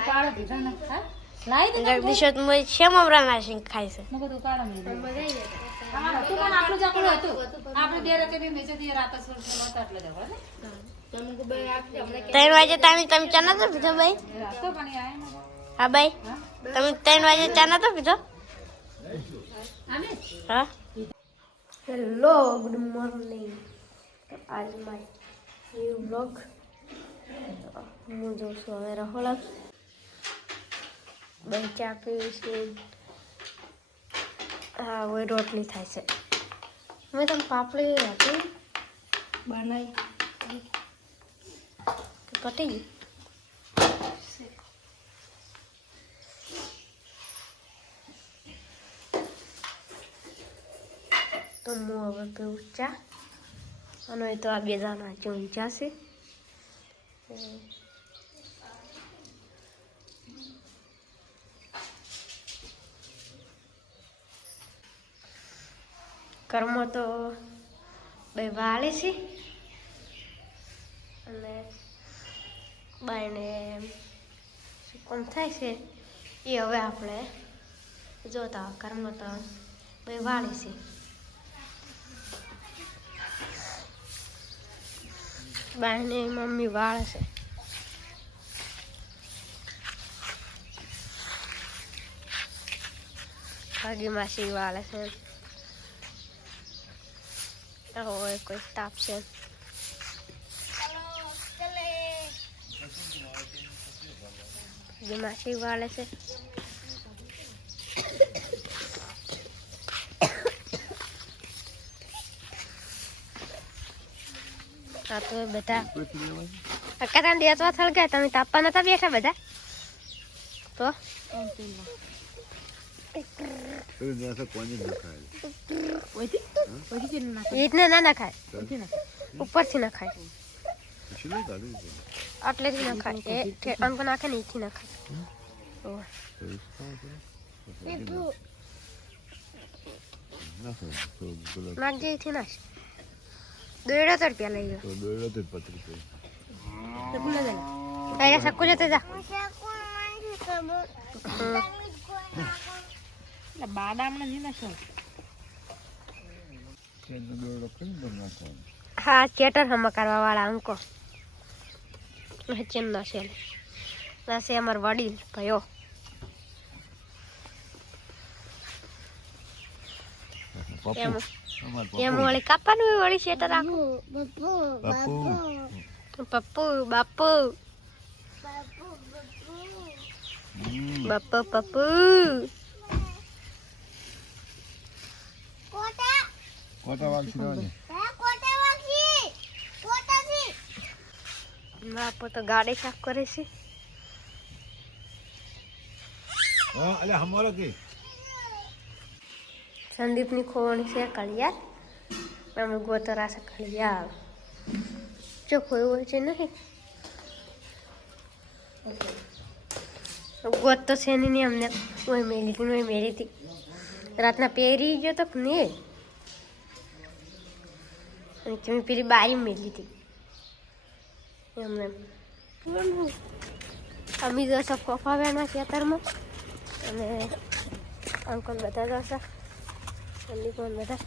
કાળો ભીધા ન ખા લાઈ દે જગદીશ તો મને શેમ અમરાના સિંહ ખાય છે મગો તો કાળો મે દે હા તું પણ આપણું જાકડું હતું આપણે બે રતે બે મેસે દી રાત સોર નહોતા એટલે જવા ને તમકો બે આખી અમને 3 વાગે તમે ચા નતો પીધો ભાઈ રાતો પાણી આય ને હા ભાઈ તમે 3 વાગે ચા નતો પીધો આમે હા હેલો ગુડ મોર્નિંગ તો આજ માય ન્યુ બ્લોગ હું જો છું હવે રહોલા ભાઈ ચા પીવી છે હા वो રોટલી થાય છે મેં તમ પાપડી હતી બનાવી પતી ગઈ તો હું હવે પીવું ચા અને તો આ બે જણા ચૂંચા છે કર્મ તો બે વાળે છે અને બાયને કોમ થાય છે એ હવે આપણે જોતા કર્મ તો બે વાળે છે બાયને મમ્મી વાળે છે ભાગી માસી વાળે છે હોય કોઈ તાપ છે માસી વાળે છે હા તો બધા અકાતા દેતવા થળ ગયા તમે તાપવા નતા બેઠા બધા તો इतने ना ना खाए ऊपर से ना खाए आटलेથી ના ખાય એ અંક નાખે ને એથી ના ખાય નાખજે એથી નાખ 2.5 રૂપિયા લઈ ગયો 2.5 રૂપિયા અરે સક્કુ જતે જા બાદામ ને ના શું હા થિયેટર હમ કરવા વાળા અંકો ચેમ ના છે ના છે અમાર વડીલ ભાઈઓ એમ વળી કાપવાનું હોય વળી થિયેટર આખું પપ્પુ બાપુ બાપુ પપ્પુ કોટા વાગી બાપુ તો ગાડી સાફ કરે છે હા અલે હમારો કે સંદીપની ખોવણી છે કળિયાર અમે ગોતરા છે કળિયાર જો કોઈ હોય છે નહીં ગોત તો છે નહીં અમને ઓય મેલી હતી રાતના પહેરી ગયો તો ને અને તમે પેલી બારી મેલી હતી એમને અમે જશો ફોફા વેણવા ખેતરમાં અને અંકલ બધા જશે સંદીપ બધા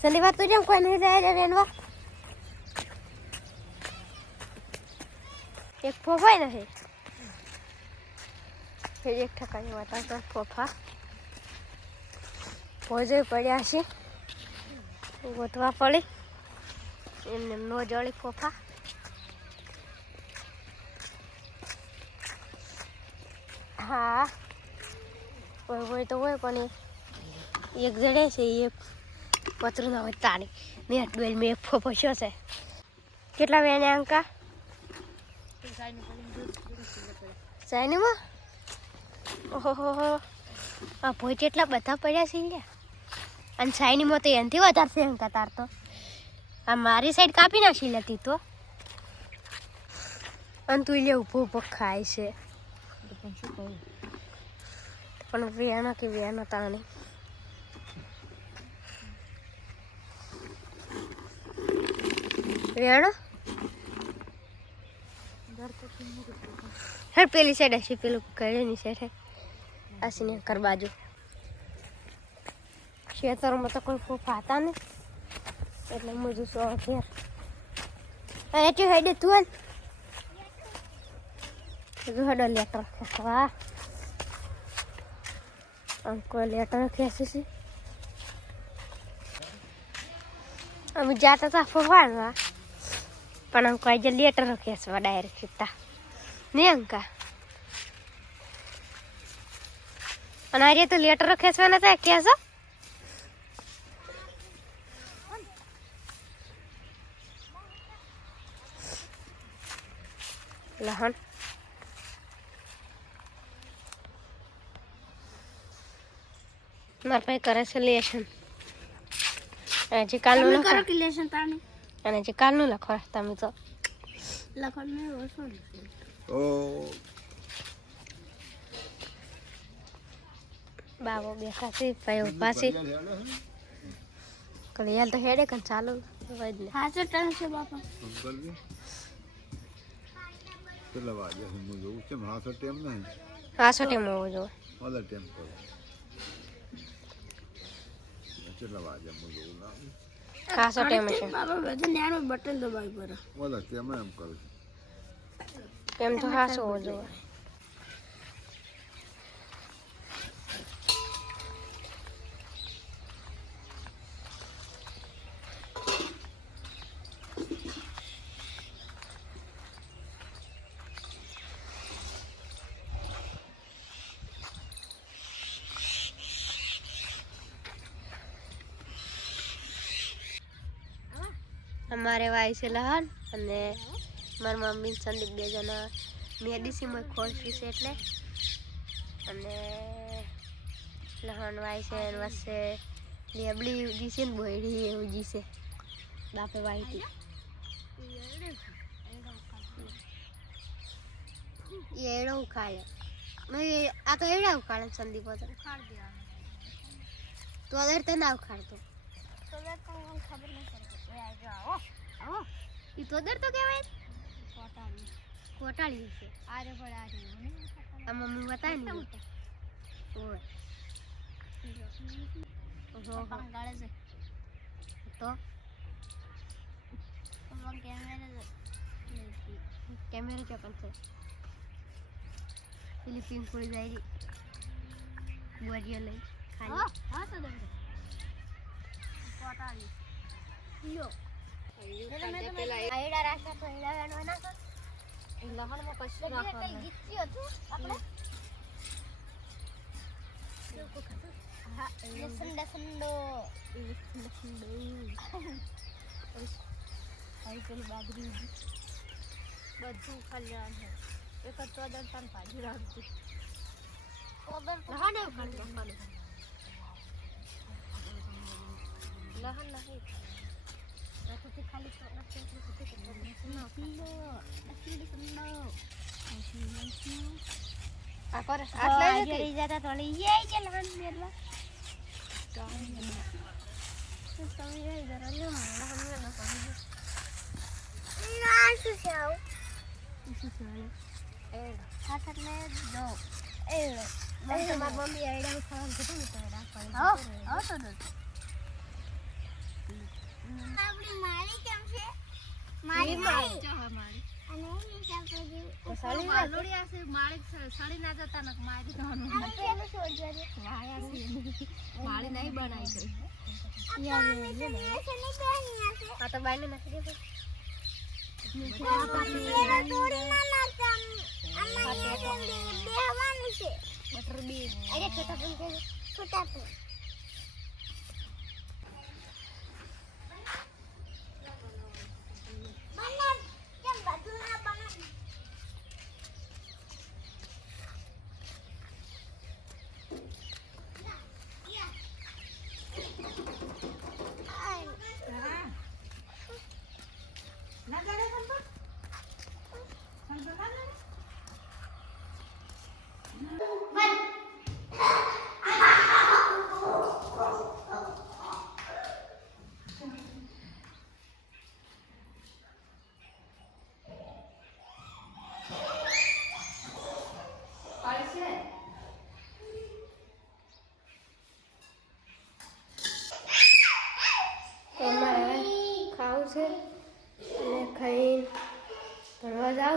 સંદીપ તું જેમ કોઈ નહીં જાય વેણવા એક ફોફાય નથી એક ઠકાઈ વાતા ફોફા ભોજે પડ્યા છે ગોતવા પડી એમને નો જળી ફોફા હા હોય તો હોય પણ એક જડે છે એક પતરું ના હોય તાણી મેં ડોલ મેં એક ફોફો છો છે કેટલા વેણે અંકા સાઈનીમાં ઓહો આ ભોજ એટલા બધા પડ્યા છે ને અને સાઈનીમાં તો એનાથી વધારે છે અંકા તાર તો આ મારી સાઈડ કાપી નાખી લેતી તો અને તું લે ઊભો ઊભો ખાય છે પણ વેણા કે વેણા તાણી વેણો હે પેલી સાઈડ હશે પેલું ઘરેની સાઈડ હે આસીને કર બાજુ ખેતરમાં તો કોઈ ફૂફા હતા ને એટલે હું જોશું ઘેર અરે તું હેડે તું હેડો લેટર ખેંચવા અંકો લેટર ખેંચે છે અમે જાતા હતા ફરવા પણ અંકો આજે લેટર ખેંચવા ડાયરેક્ટ સીધા નહીં અંકા અને આજે તો લેટર ખેંચવાના હતા ખેંચો લહણ મારા ભાઈ કરે છે લેશન હજી કાલનું લખો કે લેશન તાને અને હજી કાલનું લખો તમે તો લખવાનું ઓછો ઓ બાબો બેઠા છે ભાઈ ઉભા છે કલિયાલ તો હેડે કન ચાલુ વજને હાચો ટાઈમ છે બાપા અંકલ ને કેટલા વાગે હું જોઉં છે હાસો ટાઈમ નહીં હાચો ટાઈમ હોવો જો ઓલા ટાઈમ કરો કેટલા વાગે હું જોઉં ના હાચો ટાઈમ છે બાપા બધું નાનું બટન દબાવી પર ઓલા ટાઈમ એમ કરું એમ તો હાચો હોવો જો અમારે વાય છે લહન અને મારા મમ્મી સંદીપ બે જણા મેડિસિનમાં ખોલશું છે એટલે અને લહન વાય છે અને વચ્ચે લેબડી ઉજી છે ને બોયડી એ ઉજી છે બાપે વાયતી એડો ઉખાડે આ તો એડા ઉખાડે સંદીપ તો તો અદર તો ના ઉખાડતો ખબર નહીં પડતી તો દર તો કહેવાય કોટાળી છે આરે પણ આ મમ્મી બતાવી ને ઓય ઓહો ગાળે છે તો કેમેરા ચોકન છે ફિલિપિન પડી જાય બોરિયો લઈ ખાલી હા તો દર કોટાળી લો આયડા રાશા તો એડા વેણવા ના કર લહણમાં કશું નાખવાનું ગીચ્યું હતું આપણે હા લસંડો આઈ પેલી બાજરી બધું ખલ્યાણ છે એક જ ચોદર તાન ભાજી રાખજો ચોદર લહણ એવું ખાલી લહણ નહીં તો ખાલી તો નથી આ પર આટલા જઈ જતા તો લઈ જાય કે લહણ મેરવા તો તમે એ જરા લો લહણ મેરવા પડી ના શું છે એ હાથ લે દો એ મમ્મી આઈડા ખાવાનું કીધું ને તો રાખવાનું હા તો આપણી મારી કેમ છે મારી જો મારી અને એની સાથે તો સાડી વાલોડી આસે માળી સાડી ના જતા ન મારી દવાનું આ પેલું છોડજો રે વાયા છે માળી નહીં બનાવી છે યાર લે છે ને આ તો બાઈને નાખી દે થોડી ના નાખમ આમાં બેહવાનું છે બટર બી અરે છોટા પણ કે છોટા પણ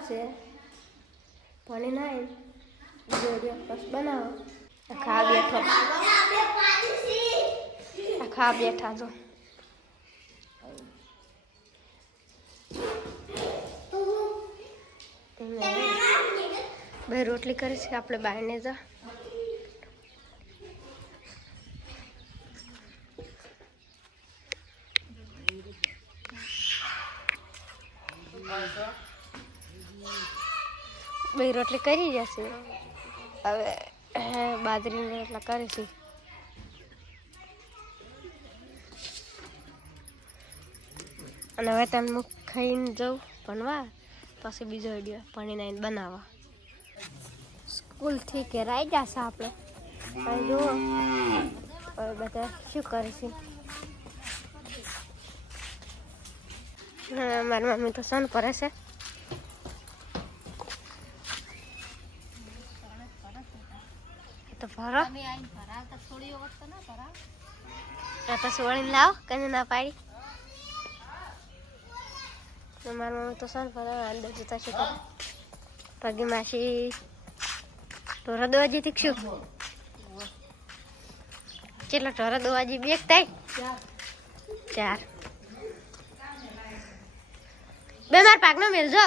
આવશે ભણી ના બીજો વિડીયો બસ બનાવો આખા બેઠા જો બે રોટલી કરી છે આપણે બહારને જા બે રોટલી કરી જશે હવે બાજરીની રોટલા કરીશું અને હવે તમે ખાઈને જાઉં ભણવા પછી બીજો વિડીયો ભણીને બનાવવા સ્કૂલથી ઘેર આવી જશે આપણે અને જુઓ હવે બધા શું કરીશું મારી મમ્મી તો સન કરે છે તો ભરો તો સોળીને લાવો કને ના પાડી મારી મમ્મી તો સન કરે અંદર જતા શું કરે પગી માસી ઢોરા દોવાજી શીખશું કેટલા ઢોરા દોવાજી બે થાય 4 બે માર પાકનો મેલજો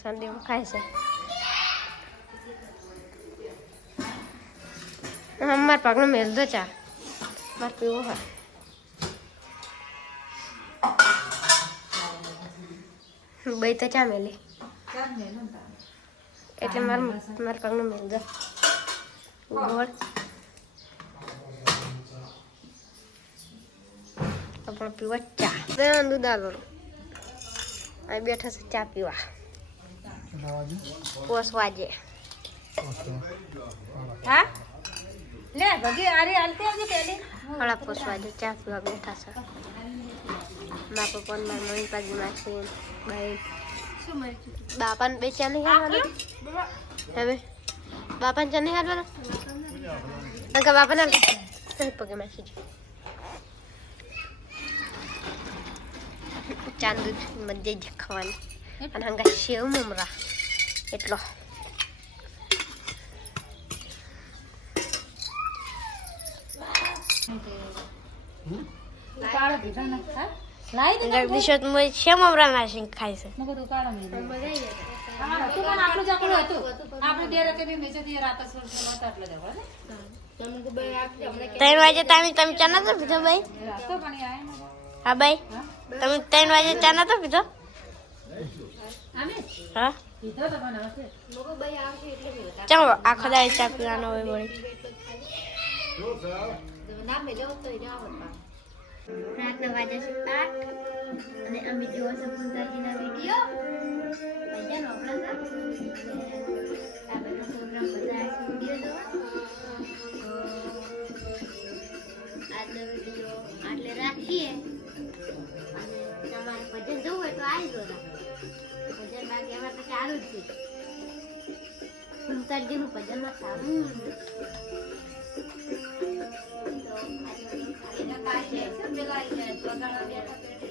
સંદેવ ખાય છે માર પાકનો મેલજો 4 માર પીવો હોય બે તો ચા મેલી એટલે માર પાકનો મેલજો ગોળ આપણે પીવા ચા દૂધ આલો અહીં બેઠા છે ચા પીવા પોસ વાજે હા લે બધી આરી હાલતી આવજે પેલી હળા પોસ વાજે ચા પીવા બેઠા છે મા પપ્પા ને મારી મમ્મી પાજી માસી ભાઈ બાપાને બે ચા નહીં હાલવાના હવે બાપાને ચા નહીં હાલવાના અંકા બાપાને પગે માસી ચાંદુ મજા જ ખાવાની અને હંગા સેવ મમરા એટલો કાળો પીધા ના હા લાઈ દે જગદીશ મોય સેવ મમરા નાખીને ખાય છે મગો તો કાળો મેં તું પણ આટલું જાકડું હતું આપણે બે રકે બી મેચેથી રાત સોળ હતા એટલે દેવા ને તમને બે આખી હમણે 3 વાગે તમે ચા નતો પીધો ભાઈ રાસ્તો પાણી આયા ને હા ભાઈ તમે 3 વાગે ચા નતો પીધો આમે હા પીધો તો પણ હશે મગો બે આવશે એટલે મેલતા ચાલો આખો દાય ચા પીવાનો હોય બોલ ના મેલ્યો તો એને આવડતા રાતના વાગે છે 8 અને અમે જોવા સપુંતાજીના વિડિયો મજા નોકરા આ બધો પ્રોગ્રામ બધા વિડિયો જોવા આજનો વિડિયો આટલે રાખીએ અને તમારે ભજન જોવું હોય તો આવી જોતા ભજન બાકી અમારે તો ચાલુ જ છે સુંદરજીનું ભજનમાં સારું તો આજે એને કાઈ છે પેલા એને વગાડવા બેઠા